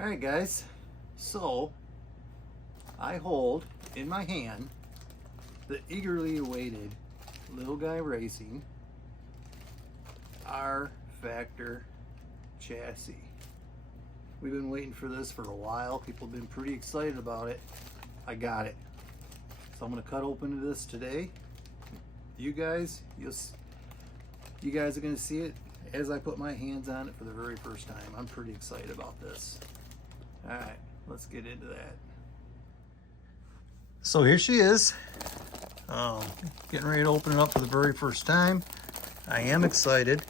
All right, guys, so I hold in my hand the eagerly awaited Little Guy Racing R-Factor chassis. We've been waiting for this for a while. People have been pretty excited about it. I got it. So I'm going to cut open this today. You guys are going to see it as I put my hands on it for the very first time. I'm pretty excited about this. All right, let's get into that. So here she is. Getting ready to open it up for the very first time. I am excited.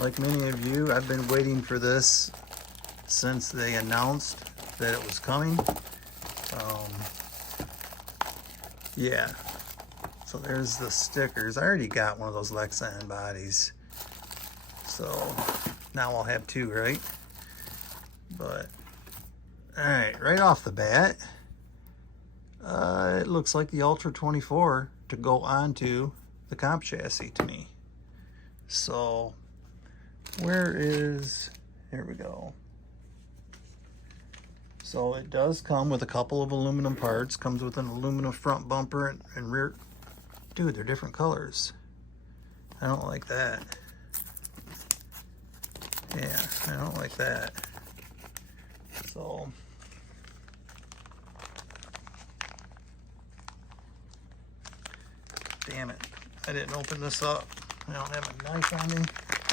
Like many of you, I've been waiting for this since they announced that it was coming. Yeah, so there's the stickers. I already got one of those Lexan bodies, so now I'll have two, right? But all right off the bat, it looks like the Ultra 24 to go onto the comp chassis to me. So here we go. So it does come with a couple of aluminum parts. Comes with an aluminum front bumper and rear. Dude, they're different colors. I don't like that. Yeah, I don't like that. So damn it, I didn't open this up. I don't have a knife on me.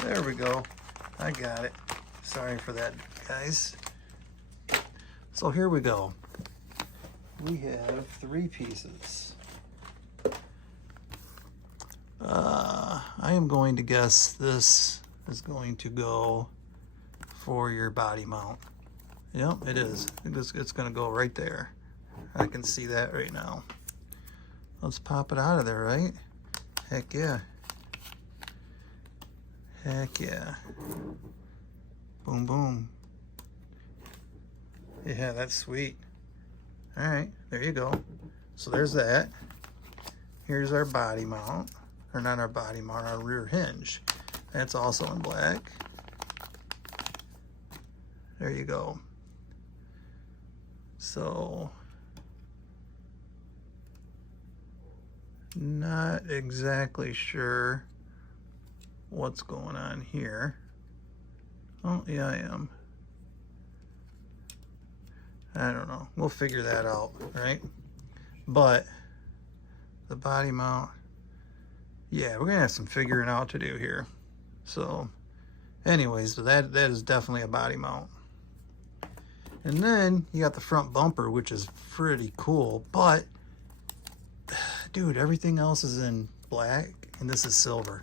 There we go. I got it. Sorry for that, guys. So here we go. We have three pieces. I am going to guess this is going to go for your body mount. Yep, it is. It's going to go right there. I can see that right now. Let's pop it out of there, right? Heck yeah. Heck yeah. Boom, boom. Yeah, that's sweet. All right, there you go. So there's that. Here's our body mount, or not our body mount, our rear hinge. That's also in black. There you go. So, not exactly sure what's going on here. Oh, yeah, I am. I don't know. We'll figure that out, right? But the body mount, yeah, we're gonna have some figuring out to do here. So anyways, that is definitely a body mount. And then you got the front bumper, which is pretty cool, but dude, everything else is in black and this is silver.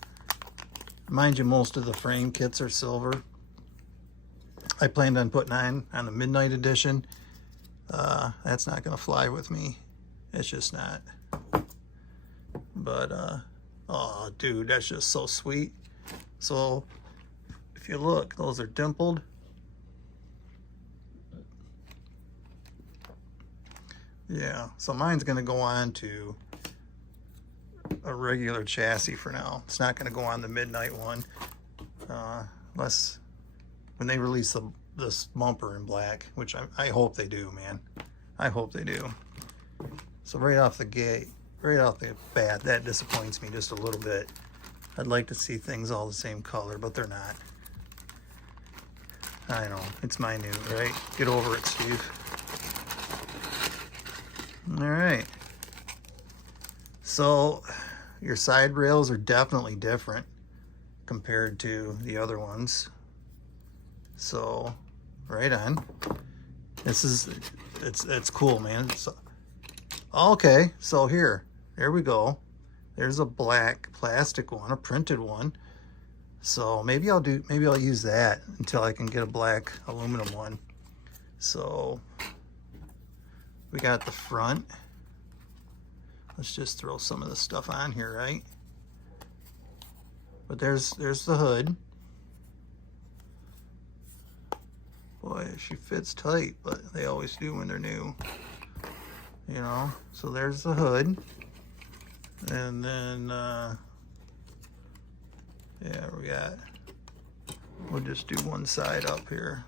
Mind you, most of the frame kits are silver. I planned on putting on the Midnight Edition. That's not gonna fly with me. It's just not. But oh dude, that's just so sweet. So if you look, those are dimpled. Yeah, so mine's gonna go on to a regular chassis for now. It's not gonna go on the Midnight one, unless when they release this bumper in black, which I hope they do, man. I hope they do. So right off the bat, that disappoints me just a little bit. I'd like to see things all the same color, but they're not. I know, it's minute, right? Get over it, Steve. All right. So your side rails are definitely different compared to the other ones. So right on. It's cool, man. Okay, so there we go. There's a black plastic one, a printed one. So maybe I'll use that until I can get a black aluminum one. So we got the front. Let's just throw some of this stuff on here, right? But there's the hood. Boy, she fits tight, but they always do when they're new. You know, so there's the hood. And then Yeah, we'll just do one side up here.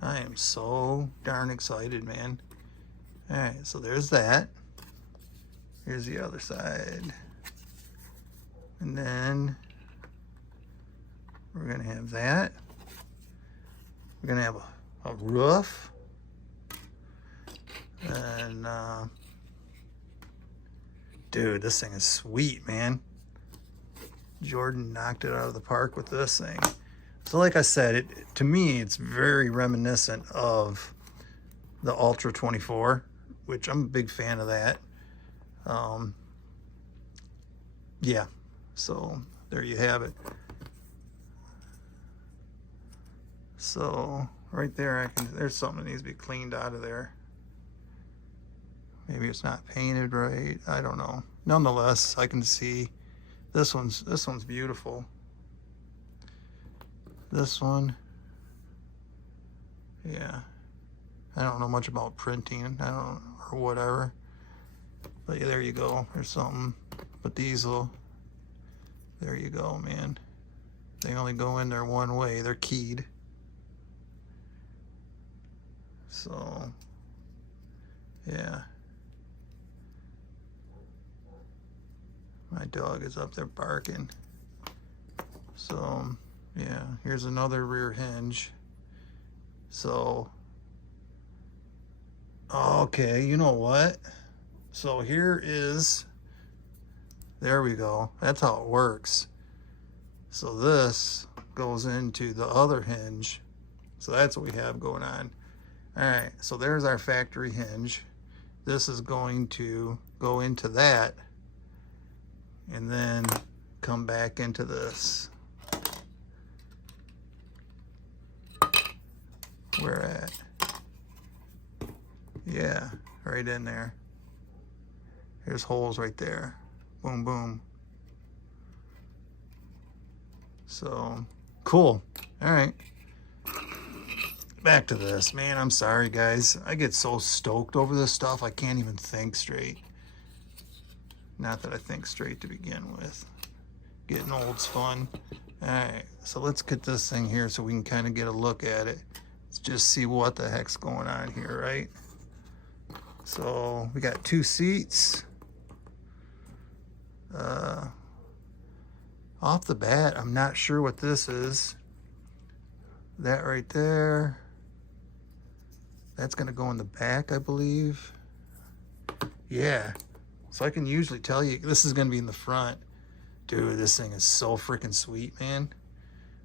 I am so darn excited, man. All right, so there's that. Here's the other side. And then we're gonna have that. We're gonna have a roof. And dude, this thing is sweet, man. Jordan knocked it out of the park with this thing. So like I said, to me, it's very reminiscent of the Ultra 24, which I'm a big fan of that. Yeah, so there you have it. So right there, there's something that needs to be cleaned out of there. Maybe it's not painted right. I don't know. Nonetheless, I can see this one's beautiful. This one, yeah. I don't know much about printing, or whatever. But yeah, there you go. There's something. But these will, there you go, man. They only go in there one way. They're keyed. So, yeah. My dog is up there barking. So, yeah, here's another rear hinge. So, okay, you know what? So here is, there we go. That's how it works. So this goes into the other hinge. So that's what we have going on. All right, so there's our factory hinge. This is going to go into that and then come back into this. Where at? Yeah, right in there. There's holes right there. Boom, boom. So, cool. All right. Back to this. Man, I'm sorry, guys. I get so stoked over this stuff, I can't even think straight. Not that I think straight to begin with. Getting old's fun. All right, so let's get this thing here so we can kind of get a look at it. Let's just see what the heck's going on here, right? So we got 2 seats. Off the bat, I'm not sure what this is. That right there, that's gonna go in the back, I believe. Yeah, so I can usually tell you this is gonna be in the front. Dude, this thing is so freaking sweet, man.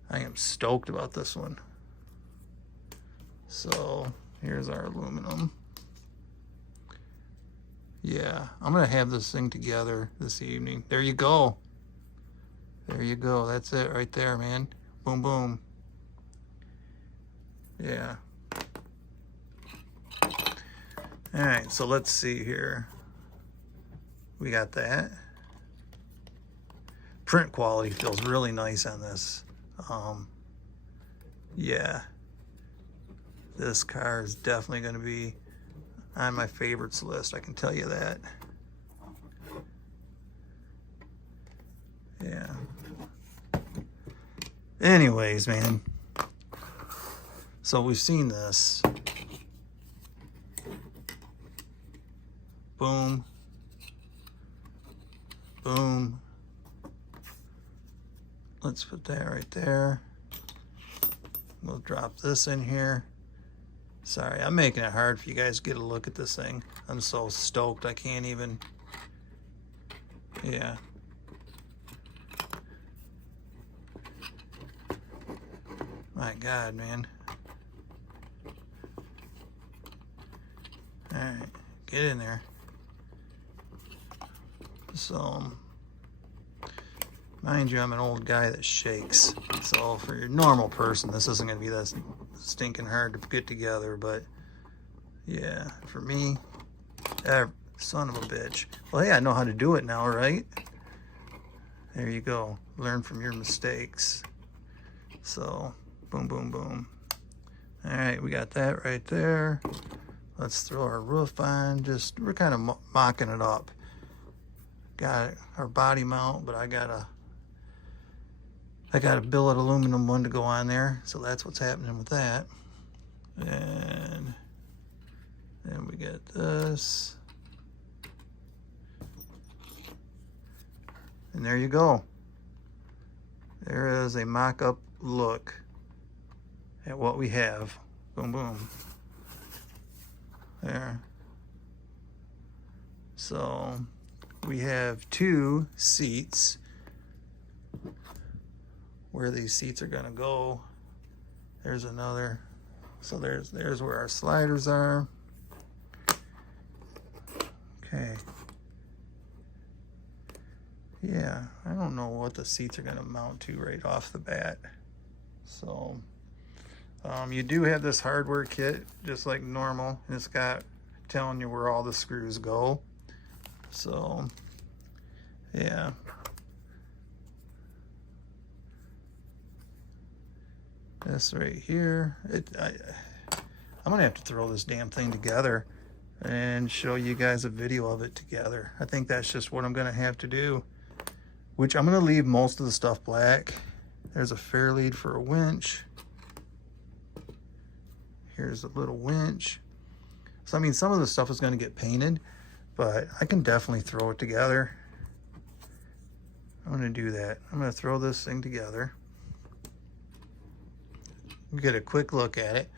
I am stoked about this one. So here's our aluminum. Yeah, I'm gonna have this thing together this evening. There you go. There you go. That's it right there, man. Boom, boom. Yeah. All right, so let's see here. We got that. Print quality feels really nice on this. Yeah. This car is definitely going to be on my favorites list, I can tell you that. Yeah. Anyways, man. So we've seen this. Boom. Boom. Let's put that right there. We'll drop this in here. Sorry, I'm making it hard for you guys to get a look at this thing. I'm so stoked, I can't even. Yeah. My God, man. All right, get in there. So, mind you, I'm an old guy that shakes. So for your normal person, this isn't gonna be that stinking hard to get together, but yeah, for me, son of a bitch. Well, hey, I know how to do it now, right? There you go. Learn from your mistakes. So, boom, boom, boom. All right, we got that right there. Let's throw our roof on. We're kind of mocking it up. got our body mount, but I got a billet aluminum one to go on there, so that's what's happening with that. And then we get this, and there you go. There is a mock-up look at what we have. Boom, boom. There. So we have 2 seats. Where these seats are gonna go, there's another. So there's where our sliders are. Okay. Yeah, I don't know what the seats are gonna mount to right off the bat. So you do have this hardware kit just like normal, and it's got telling you where all the screws go. So yeah. This right here, I'm gonna have to throw this damn thing together and show you guys a video of it together. I think that's just what I'm gonna have to do, which I'm gonna leave most of the stuff black. There's a fair lead for a winch. Here's a little winch. So I mean, some of the stuff is gonna get painted, but I can definitely throw it together. I'm gonna do that. I'm gonna throw this thing together. Get a quick look at it,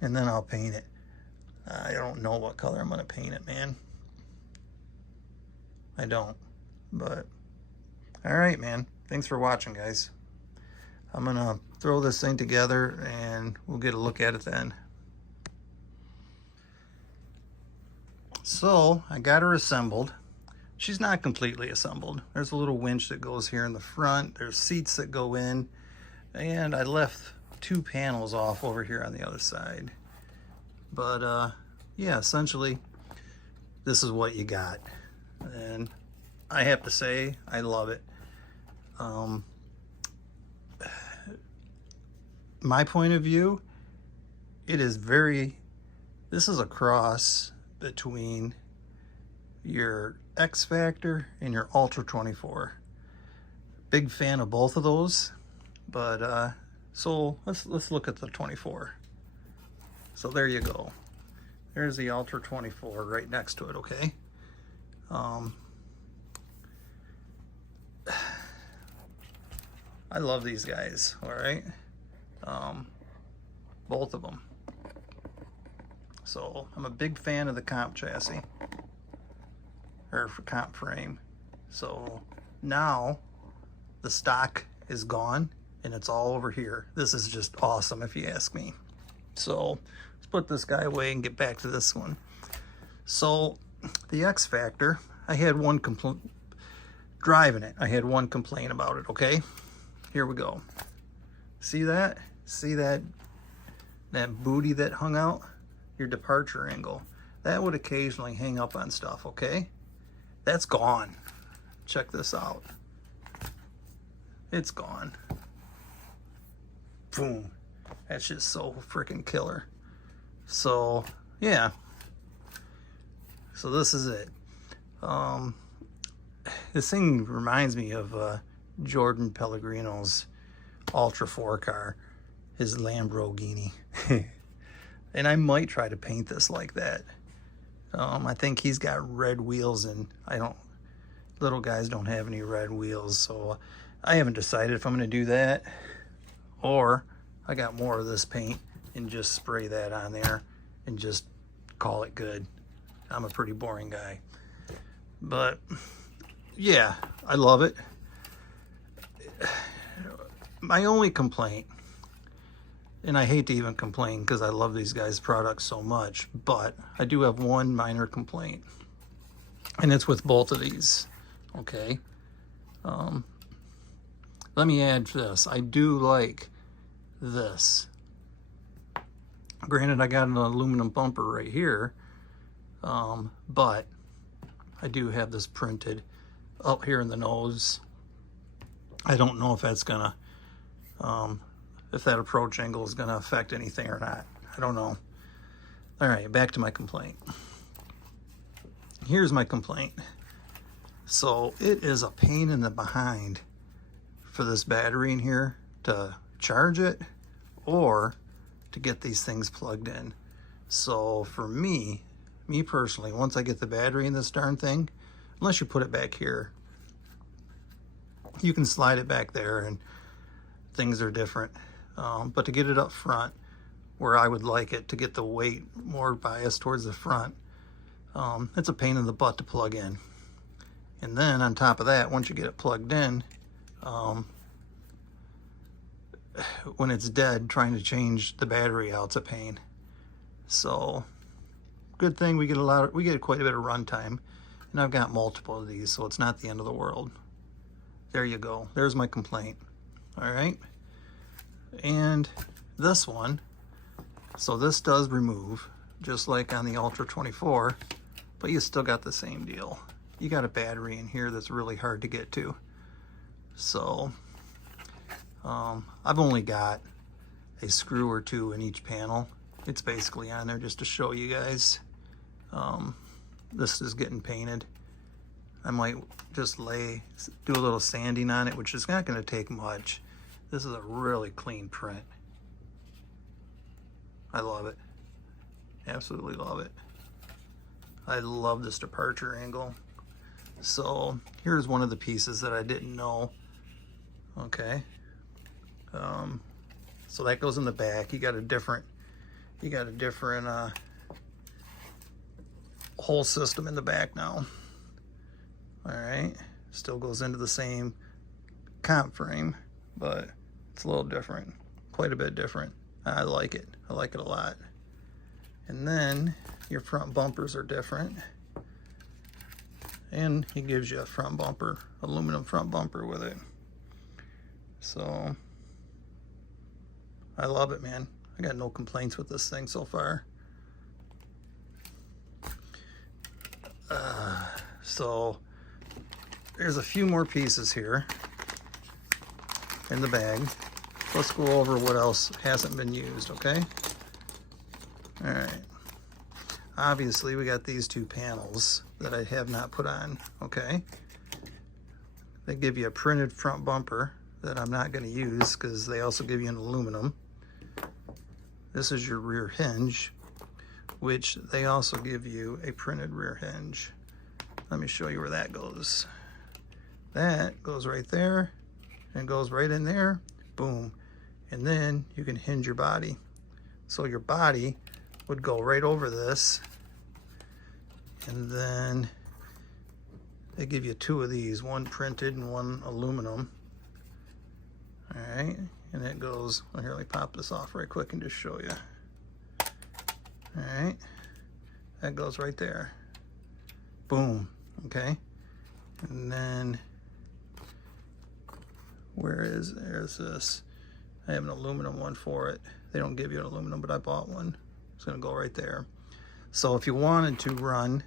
and then I'll paint it. I don't know what color I'm gonna paint it, man. I don't, but all right, man. Thanks for watching, guys. I'm gonna throw this thing together and we'll get a look at it then. So I got her assembled. She's not completely assembled. There's a little winch that goes here in the front. There's seats that go in, and I left 2 panels off over here on the other side. But yeah, essentially this is what you got, and I have to say I love it. My point of view, it is this is a cross between your X-Factor and your Ultra 24. Big fan of both of those, but so let's look at the 24. So there you go. There's the Ultra 24 right next to it, okay? I love these guys, all right? Both of them. So I'm a big fan of the comp chassis, or for comp frame. So now the stock is gone and it's all over here. This is just awesome if you ask me. So let's put this guy away and get back to this one. So the X-Factor, I had one complaint driving it. I had one complaint about it, okay? Here we go. See that? See that booty that hung out? Your departure angle. That would occasionally hang up on stuff, okay? That's gone. Check this out. It's gone. Boom. That's just so freaking killer. So yeah, so this is it. This thing reminds me of Jordan Pellegrino's Ultra 4 car, his Lamborghini. And I might try to paint this like that. I think he's got red wheels, and little guys don't have any red wheels, so I haven't decided if I'm going to do that, or I got more of this paint and just spray that on there and just call it good. I'm a pretty boring guy, but yeah, I love it. My only complaint, and I hate to even complain because I love these guys' products so much, but I do have one minor complaint, and it's with both of these, okay? Let me add this. I do like this. Granted, I got an aluminum bumper right here, but I do have this printed up here in the nose. I don't know if that's gonna, if that approach angle is gonna affect anything or not. I don't know. All right, back to my complaint. Here's my complaint. So it is a pain in the behind for this battery in here to charge it or to get these things plugged in. So for me personally, once I get the battery in this darn thing, unless you put it back here, you can slide it back there and things are different. But to get it up front, where I would like it to get the weight more biased towards the front, it's a pain in the butt to plug in. And then on top of that, once you get it plugged in, when it's dead, trying to change the battery out, it's a pain. So good thing we get quite a bit of runtime, and I've got multiple of these, so it's not the end of the world. There you go. There's my complaint. All right. And this one, so this does remove, just like on the Ultra 24, but you still got the same deal. You got a battery in here that's really hard to get to. So I've only got a screw or two in each panel. It's basically on there just to show you guys. This is getting painted. I might just do a little sanding on it, which is not going to take much. This is a really clean print. I love it. Absolutely love it. I love this departure angle. So here's one of the pieces that I didn't know. Okay. So that goes in the back. You got a different whole system in the back now. All right. Still goes into the same comp frame, but it's a little different, quite a bit different. I like it. I like it a lot. And then your front bumpers are different. And he gives you a front bumper, aluminum front bumper with it. So I love it, man. I got no complaints with this thing so far. So there's a few more pieces here in the bag. Let's go over what else hasn't been used, okay? All right. Obviously, we got these two panels that I have not put on, okay? They give you a printed front bumper that I'm not going to use because they also give you an aluminum. This is your rear hinge, which they also give you a printed rear hinge. Let me show you where that goes. That goes right there and goes right in there. Boom. And then you can hinge your body. So your body would go right over this. And then they give you two of these, one printed and one aluminum. All right. And it goes, well, here, let me pop this off right quick and just show you. All right. That goes right there. Boom. Okay. And then there's this. I have an aluminum one for it. They don't give you an aluminum, but I bought one. It's going to go right there. So if you wanted to run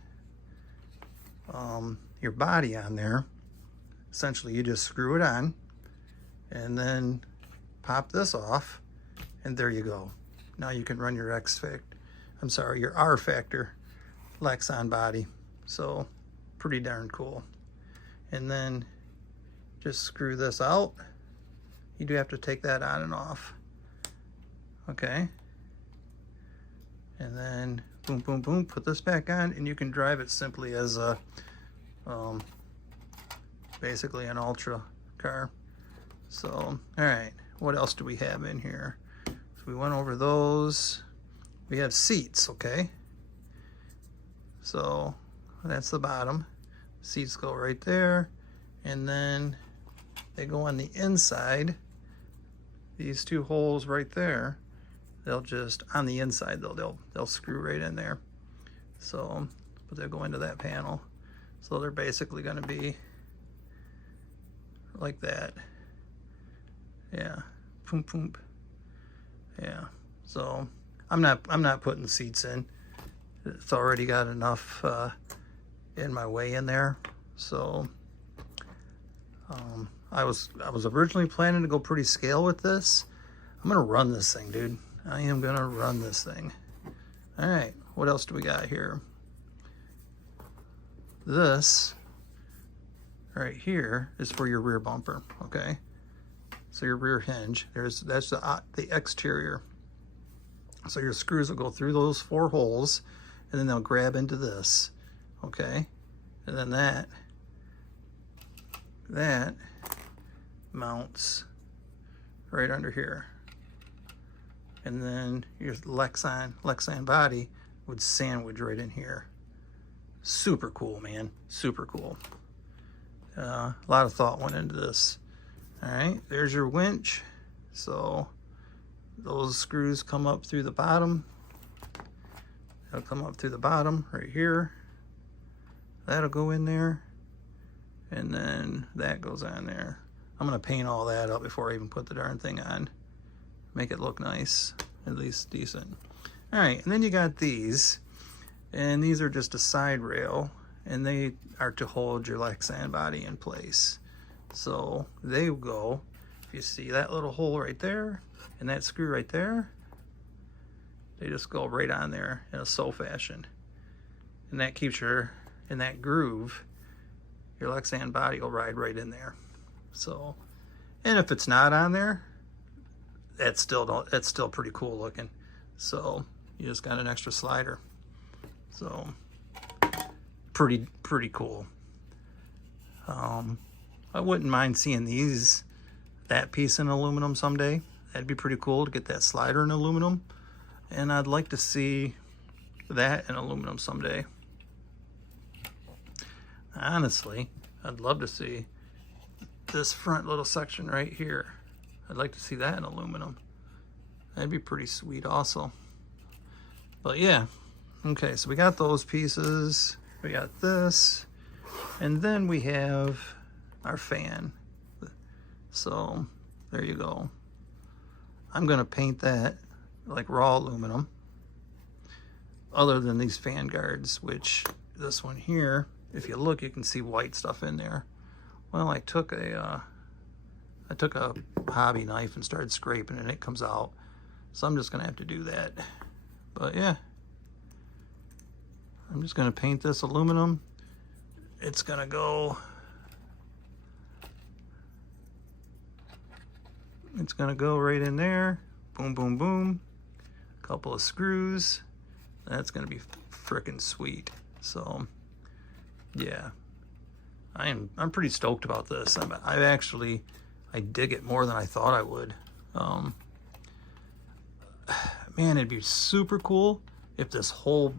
your body on there, essentially you just screw it on and then pop this off, and there you go. Now you can run your your R-Factor Lexan body. So pretty darn cool. And then just screw this out. You do have to take that on and off. Okay. And then boom, boom, boom, put this back on, and you can drive it simply as a, basically an Ultra car. So, all right, what else do we have in here? So we went over those. We have seats, okay? So that's the bottom. Seats go right there, and then they go on the inside. These two holes right there, they'll just, on the inside though, they'll screw right in there. So, but they'll go into that panel. So they're basically gonna be like that. Yeah, boom, boom. Yeah, so I'm not putting seats in. It's already got enough in my way in there. So I was originally planning to go pretty scale with this. I'm gonna run this thing, dude. I am gonna run this thing. All right, what else do we got here? This right here is for your rear bumper, okay? So your rear hinge, that's the exterior. So your screws will go through those 4 holes, and then they'll grab into this, okay? And then that mounts right under here. And then your Lexan body would sandwich right in here. Super cool, man, super cool. A lot of thought went into this. All right, there's your winch. So those screws come up through the bottom. They'll come up through the bottom right here. That'll go in there. And then that goes on there. I'm gonna paint all that up before I even put the darn thing on. Make it look nice, at least decent. All right, and then you got these. And these are just a side rail, and they are to hold your Lexan body in place. So they go, if you see that little hole right there, and that screw right there, they just go right on there in a sew fashion. And that keeps in that groove, your Lexan body will ride right in there. So, and if it's not on there, that's still pretty cool looking. So you just got an extra slider. So pretty cool. I wouldn't mind seeing that piece in aluminum someday. That'd be pretty cool to get that slider in aluminum. And I'd like to see that in aluminum someday. Honestly, I'd love to see this front little section right here. I'd like to see that in aluminum. That'd be pretty sweet also. But yeah, okay, so we got those pieces. We got this. And then we have our fan. So there you go. I'm gonna paint that like raw aluminum, other than these fan guards, which this one here, if you look, you can see white stuff in there. Well, I took a hobby knife and started scraping and it comes out. So I'm just gonna have to do that. But yeah, I'm just gonna paint this aluminum. It's gonna go right in there. Boom, boom, boom. Couple of screws. That's gonna be frickin' sweet. So yeah, I'm pretty stoked about this. I dig it more than I thought I would. Man, it'd be super cool if this whole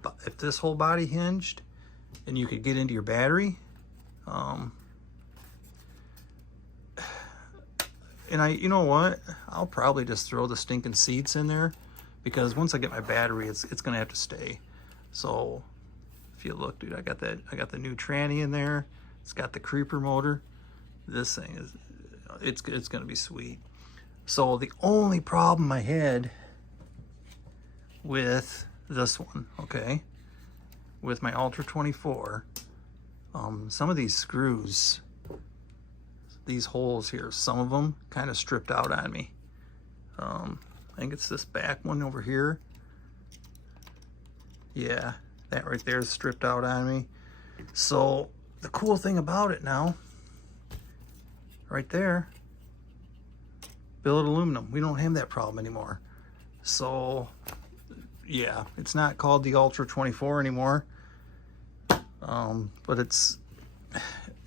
body hinged and you could get into your battery. And you know what? I'll probably just throw the stinking seats in there, because once I get my battery, it's gonna have to stay. So if you look, dude, I got the new tranny in there. It's got the creeper motor. This thing is, it's gonna be sweet. So the only problem I had with this one, okay, with my Ultra 24, some of these screws, these holes here, some of them kind of stripped out on me. I think it's this back one over here. Yeah, that right there is stripped out on me. So the cool thing about it now, right there, billet aluminum. We don't have that problem anymore. So yeah, it's not called the Ultra 24 anymore, but it's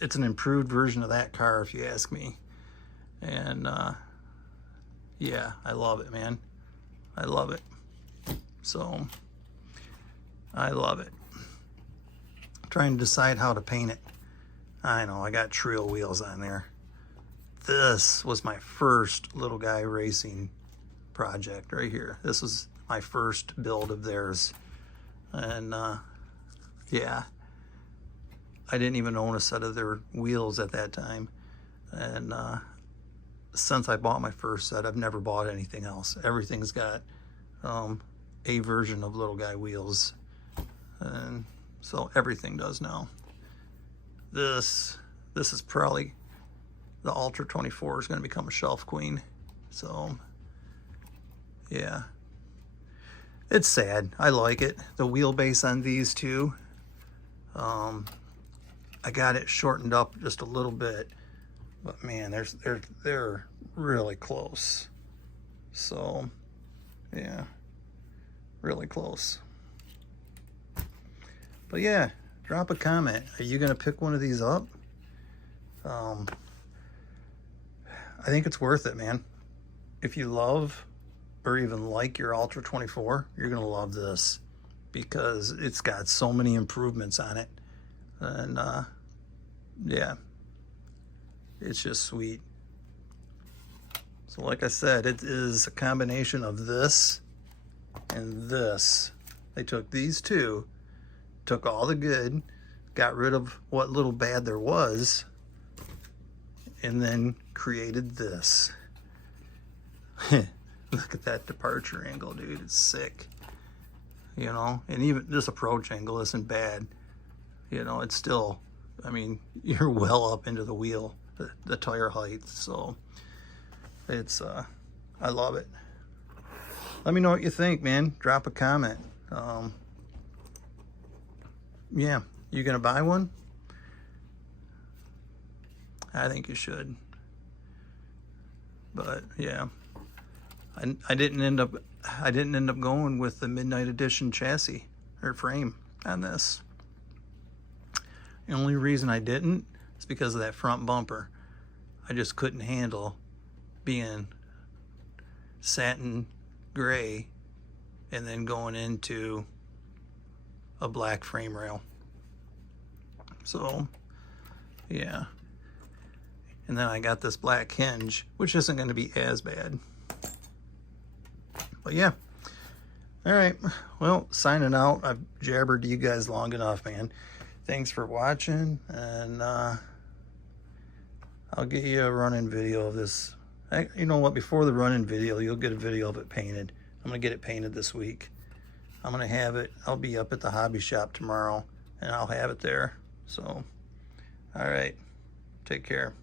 an improved version of that car, if you ask me. And yeah, I love it, man. I love it. So I love it. Trying to decide how to paint it. I know, I got Trio wheels on there. This was my first little guy racing project right here. This was my first build of theirs. And yeah, I didn't even own a set of their wheels at that time. And since I bought my first set, I've never bought anything else. Everything's got a version of little guy wheels. And so everything does now. This is probably, the Ultra 24 is going to become a shelf queen. So yeah, it's sad. I like it. The wheelbase on these two, I got it shortened up just a little bit, but man, they're really close. So yeah, really close. But yeah, drop a comment. Are you gonna pick one of these up? I think it's worth it, man. If you love or even like your Ultra 24, you're gonna love this because it's got so many improvements on it. And yeah, it's just sweet. So like I said, it is a combination of this and this. They took these two, took all the good, got rid of what little bad there was, and then created this. Look at that departure angle, dude. It's sick. You know, and even this approach angle isn't bad. You know, it's still, I mean, you're well up into the wheel, the tire height. So it's, I love it. Let me know what you think, man. Drop a comment. Yeah, you gonna buy one? I think you should. But yeah, I didn't end up going with the Midnight Edition chassis or frame on this. The only reason I didn't is because of that front bumper. I just couldn't handle being satin gray and then going into a black frame rail. So yeah, and then I got this black hinge, which isn't going to be as bad. But yeah, all right, well, signing out. I've jabbered to you guys long enough, man. Thanks for watching, and I'll get you a run-in video of this. You know what, before the run-in video, you'll get a video of it painted. I'm gonna get it painted this week. I'm gonna have it, I'll be up at the hobby shop tomorrow, and I'll have it there. So, all right, take care.